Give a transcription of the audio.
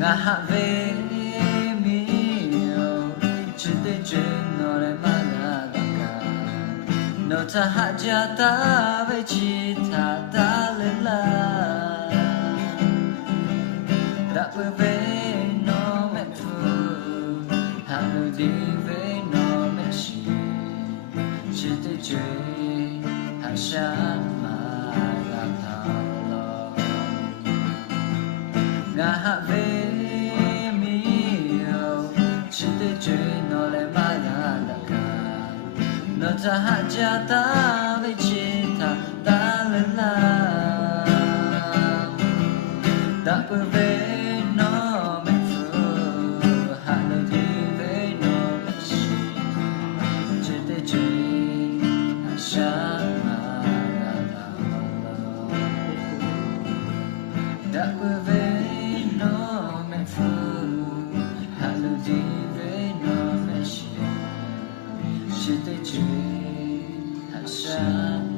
ngã hạ về miêu chỉ để chuyện nó lại mà là cả nó ta hạ cha ta về chỉ thả ta lên là đã quay về nó mẹ phụ hạ người đi về nó mẹ chỉ để chuyện hạ sáng mà là thảo lo ngã hạ về miêu chỉ để chuyện nó lại mà là cả nó ta hạ cha ta về chỉ thả ta lên là đã quay về nó mẹ phụ hạ lời đi về nó mẹ chỉ để chuyện hạ sáng mà là thảo lo đã quay về nó mẹ phụ hạ lời đi về nó mẹ chỉ để chuyện hạ sáng